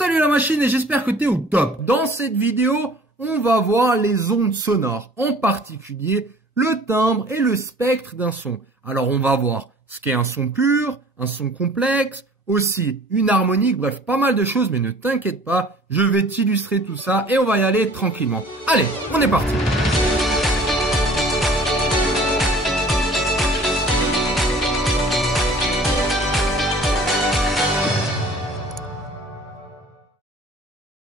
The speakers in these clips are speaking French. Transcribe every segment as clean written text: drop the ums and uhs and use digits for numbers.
Salut la machine et j'espère que tu es au top. Dans cette vidéo, on va voir les ondes sonores, en particulier le timbre et le spectre d'un son. Alors on va voir ce qu'est un son pur, un son complexe, aussi une harmonique, bref pas mal de choses, mais ne t'inquiète pas, je vais t'illustrer tout ça et on va y aller tranquillement. Allez, on est parti.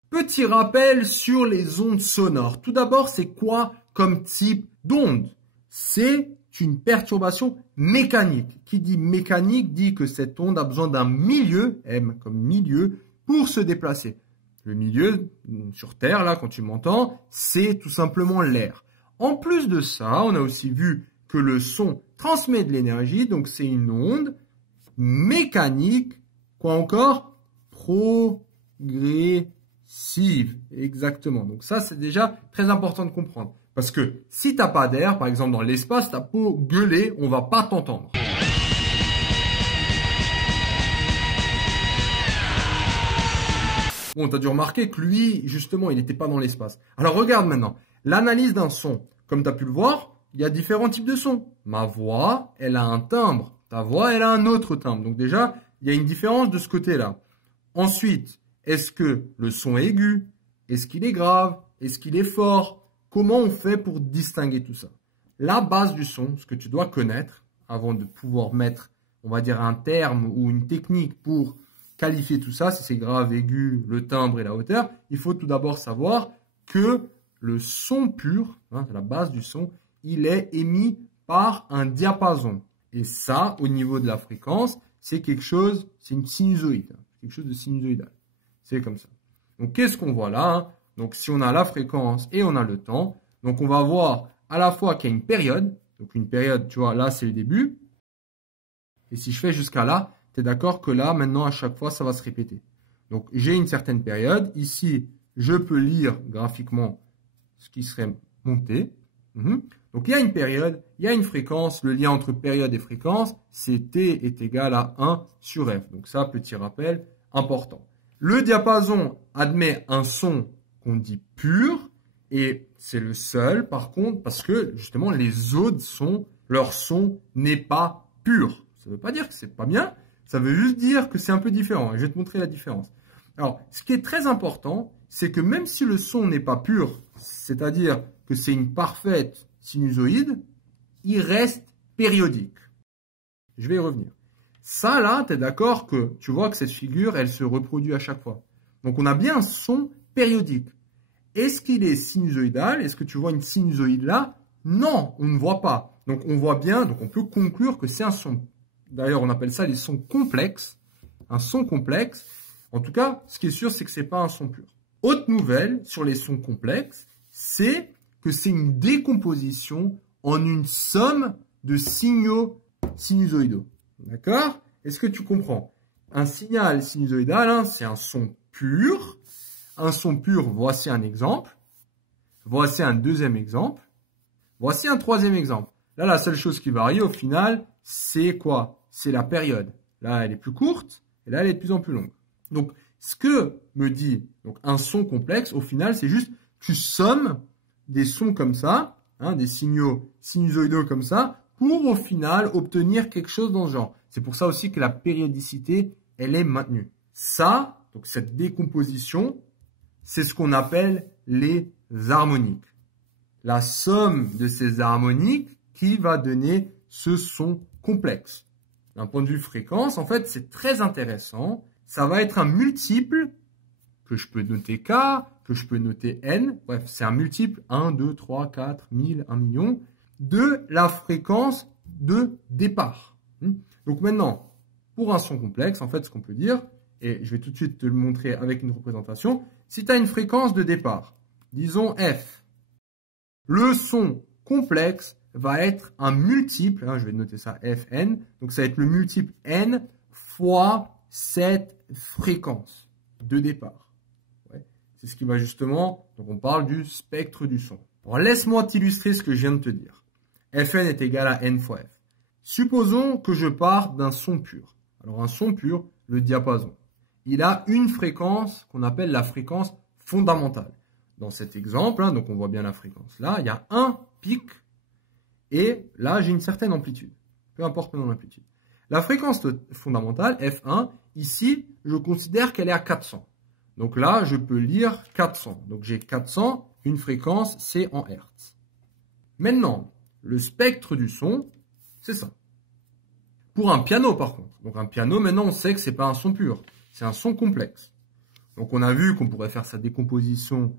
Petit rappel sur les ondes sonores. Tout d'abord, c'est quoi comme type d'onde? C'est une perturbation mécanique. Qui dit mécanique dit que cette onde a besoin d'un milieu, M comme milieu, pour se déplacer. Le milieu, sur Terre, là, quand tu m'entends, c'est tout simplement l'air. En plus de ça, on a aussi vu que le son transmet de l'énergie, donc c'est une onde mécanique, quoi encore? Progressive. Exactement. Donc ça, c'est déjà très important de comprendre. Parce que si tu n'as pas d'air, par exemple dans l'espace, tu as beau gueuler, on va pas t'entendre. Bon, tu as dû remarquer que lui, justement, il n'était pas dans l'espace. Alors regarde maintenant, l'analyse d'un son. Comme tu as pu le voir, il y a différents types de sons. Ma voix, elle a un timbre. Ta voix, elle a un autre timbre. Donc déjà, il y a une différence de ce côté-là. Ensuite, est-ce que le son est aigu? Est-ce qu'il est grave? Est-ce qu'il est fort? Comment on fait pour distinguer tout ça? La base du son, ce que tu dois connaître avant de pouvoir mettre, on va dire, un terme ou une technique pour qualifier tout ça, si c'est grave, aigu, le timbre et la hauteur, il faut tout d'abord savoir que le son pur, la base du son, il est émis par un diapason. Et ça, au niveau de la fréquence, c'est quelque chose, c'est une sinusoïde, quelque chose de sinusoïdal. C'est comme ça. Donc, qu'est-ce qu'on voit là? Donc, si on a la fréquence et on a le temps, donc on va voir à la fois qu'il y a une période. Donc, une période, tu vois, là, c'est le début. Et si je fais jusqu'à là, tu es d'accord que là, maintenant, à chaque fois, ça va se répéter. Donc, j'ai une certaine période. Ici, je peux lire graphiquement ce qui serait monté. Donc, il y a une période, il y a une fréquence. Le lien entre période et fréquence, c'est T est égal à 1 sur F. Donc, ça, petit rappel important. Le diapason admet un son qu'on dit pur et c'est le seul par contre parce que justement les autres sons, leur son n'est pas pur. Ça ne veut pas dire que c'est pas bien, ça veut juste dire que c'est un peu différent et je vais te montrer la différence. Alors, ce qui est très important, c'est que même si le son n'est pas pur, c'est-à-dire que c'est une parfaite sinusoïde, il reste périodique. Je vais y revenir. Ça, là, tu es d'accord que tu vois que cette figure, elle se reproduit à chaque fois. Donc, on a bien un son périodique. Est-ce qu'il est sinusoïdal? Est-ce que tu vois une sinusoïde là? Non, on ne voit pas. Donc, on voit bien, donc on peut conclure que c'est un son. D'ailleurs, on appelle ça les sons complexes. Un son complexe. En tout cas, ce qui est sûr, c'est que ce n'est pas un son pur. Autre nouvelle sur les sons complexes, c'est que c'est une décomposition en une somme de signaux sinusoïdaux. D'accord? Est-ce que tu comprends? Un signal sinusoïdal, c'est un son pur. Un son pur, voici un exemple. Voici un deuxième exemple. Voici un troisième exemple. Là, la seule chose qui varie au final, c'est quoi? C'est la période. Là, elle est plus courte et là, elle est de plus en plus longue. Donc, ce que me dit donc, un son complexe, au final, c'est juste tu sommes des sons comme ça, des signaux sinusoïdaux comme ça, pour au final obtenir quelque chose dans ce genre. C'est pour ça aussi que la périodicité, elle est maintenue. Ça, donc cette décomposition, c'est ce qu'on appelle les harmoniques. La somme de ces harmoniques qui va donner ce son complexe. D'un point de vue fréquence, en fait, c'est très intéressant. Ça va être un multiple que je peux noter K, que je peux noter N. Bref, c'est un multiple 1, 2, 3, 4, 1000, 1 million. De la fréquence de départ. Donc maintenant, pour un son complexe, en fait, ce qu'on peut dire, et je vais tout de suite te le montrer avec une représentation, si tu as une fréquence de départ, disons F, le son complexe va être un multiple, je vais noter ça Fn, donc ça va être le multiple N fois cette fréquence de départ. C'est ce qui va justement, donc on parle du spectre du son. Alors laisse-moi t'illustrer ce que je viens de te dire. Fn est égal à n fois f. Supposons que je parte d'un son pur. Alors un son pur, le diapason. il a une fréquence qu'on appelle la fréquence fondamentale. Dans cet exemple, hein, donc on voit bien la fréquence là, il y a un pic et là j'ai une certaine amplitude, peu importe mon amplitude. La fréquence fondamentale, F1, ici, je considère qu'elle est à 400. Donc là, je peux lire 400. Donc j'ai 400, une fréquence, c'est en Hertz. Maintenant, le spectre du son, c'est ça. Pour un piano, par contre. Donc un piano, maintenant, on sait que c'est pas un son pur. C'est un son complexe. Donc on a vu qu'on pourrait faire sa décomposition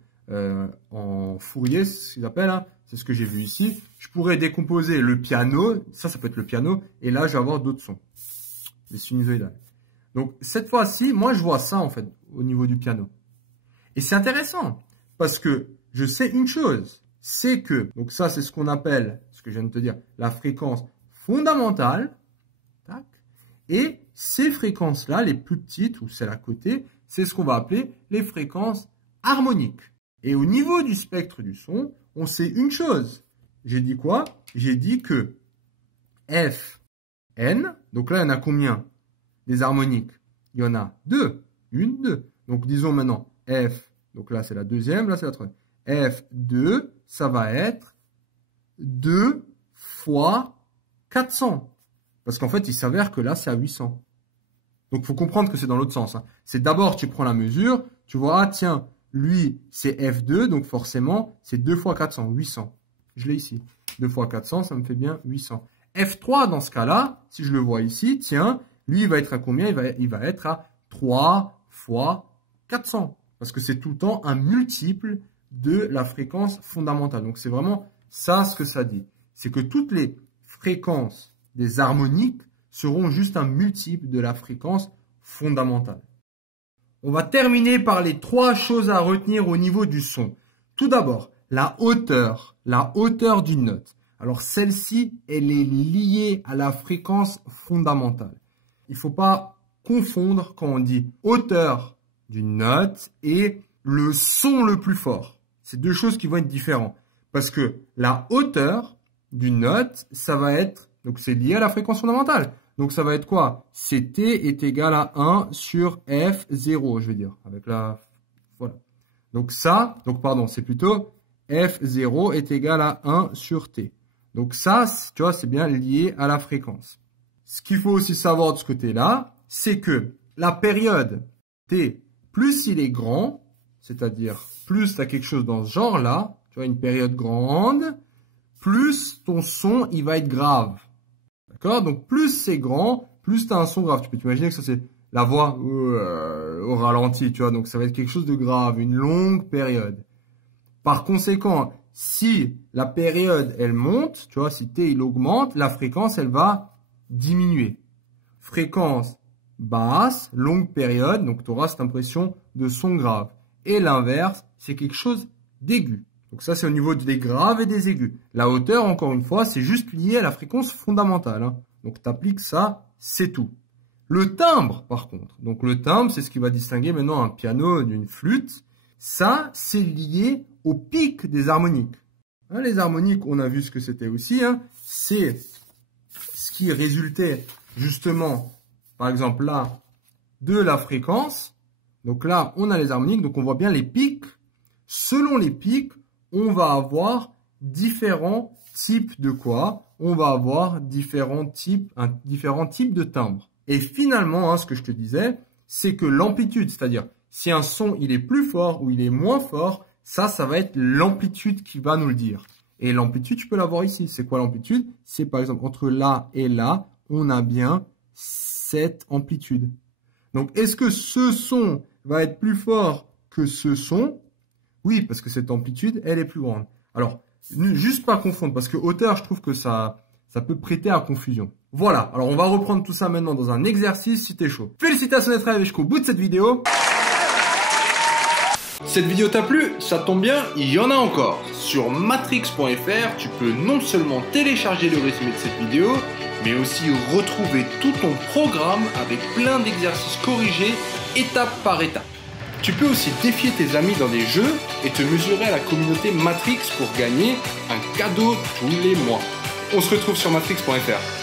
en Fourier, c'est ce qu'ils appellent, hein. C'est ce que j'ai vu ici. Je pourrais décomposer le piano, ça peut être le piano, et là, je vais avoir d'autres sons, les sinusoïdales. Donc, cette fois-ci, moi, je vois ça, en fait, au niveau du piano. Et c'est intéressant, parce que je sais une chose, c'est que, donc ça, c'est ce qu'on appelle, ce que je viens de te dire, la fréquence fondamentale, tac, et ces fréquences-là, les plus petites, ou celles à côté, c'est ce qu'on va appeler les fréquences harmoniques. Et au niveau du spectre du son, on sait une chose. J'ai dit quoi? J'ai dit que Fn, donc là, il y en a combien? Des harmoniques? Il y en a deux. Une, deux. Donc, disons maintenant F, donc là, c'est la deuxième, là, c'est la troisième. F2, ça va être 2 fois 400. Parce qu'en fait, il s'avère que là, c'est à 800. Donc, il faut comprendre que c'est dans l'autre sens, hein. C'est d'abord, tu prends la mesure, tu vois, ah, tiens, lui, c'est F2, donc forcément, c'est 2 fois 400, 800. Je l'ai ici. 2 fois 400, ça me fait bien 800. F3, dans ce cas-là, si je le vois ici, tiens, lui, il va être à combien? Il va être à 3 fois 400. Parce que c'est tout le temps un multiple de la fréquence fondamentale. Donc, c'est vraiment ça ce que ça dit. C'est que toutes les fréquences des harmoniques seront juste un multiple de la fréquence fondamentale. On va terminer par les 3 choses à retenir au niveau du son. Tout d'abord, la hauteur d'une note. Alors celle-ci, elle est liée à la fréquence fondamentale. Il ne faut pas confondre quand on dit hauteur d'une note et le son le plus fort. C'est deux choses qui vont être différentes. Parce que la hauteur d'une note, ça va être, donc c'est lié à la fréquence fondamentale. Donc ça va être quoi? Ct est égal à 1 sur F0, je vais dire. Avec la, voilà. Donc ça, donc pardon, c'est plutôt F0 est égal à 1 sur T. Donc ça, tu vois, c'est bien lié à la fréquence. Ce qu'il faut aussi savoir de ce côté-là, c'est que la période T, plus il est grand, c'est-à-dire plus tu as quelque chose dans ce genre-là, tu vois, une période grande, plus ton son, il va être grave. D'accord? Donc plus c'est grand, plus tu as un son grave. Tu peux t'imaginer que ça c'est la voix au ralenti, tu vois. Donc ça va être quelque chose de grave, une longue période. Par conséquent, si la période elle monte, tu vois, si T il augmente, la fréquence elle va diminuer. Fréquence basse, longue période, donc tu auras cette impression de son grave. Et l'inverse, c'est quelque chose d'aigu. Donc ça, c'est au niveau des graves et des aigus. La hauteur, encore une fois, c'est juste lié à la fréquence fondamentale, hein. Donc tu appliques ça, c'est tout. Le timbre, par contre. Donc le timbre, c'est ce qui va distinguer maintenant un piano d'une flûte. Ça, c'est lié au pic des harmoniques. Hein, les harmoniques, on a vu ce que c'était aussi, hein. C'est ce qui résultait justement, par exemple là, de la fréquence. Donc là, on a les harmoniques, donc on voit bien les pics. Selon les pics, on va avoir différents types de quoi? On va avoir différents types de timbres. Et finalement, hein, ce que je te disais, c'est que l'amplitude, c'est-à-dire si un son il est plus fort ou il est moins fort, ça va être l'amplitude qui va nous le dire. Et l'amplitude, tu peux l'avoir ici. C'est quoi l'amplitude? C'est par exemple entre là et là, on a bien cette amplitude. Donc, est-ce que ce son va être plus fort que ce son? Oui, parce que cette amplitude, elle est plus grande. Alors, juste pas confondre, parce que hauteur, je trouve que ça peut prêter à confusion. Voilà, alors on va reprendre tout ça maintenant dans un exercice si t'es chaud. Félicitations d'être arrivé jusqu'au bout de cette vidéo. Cette vidéo t'a plu? Ça tombe bien, il y en a encore. Sur matrix.fr, tu peux non seulement télécharger le résumé de cette vidéo, mais aussi retrouver tout ton programme avec plein d'exercices corrigés étape par étape. Tu peux aussi défier tes amis dans des jeux et te mesurer à la communauté Matrix pour gagner un cadeau tous les mois. On se retrouve sur matrix.fr.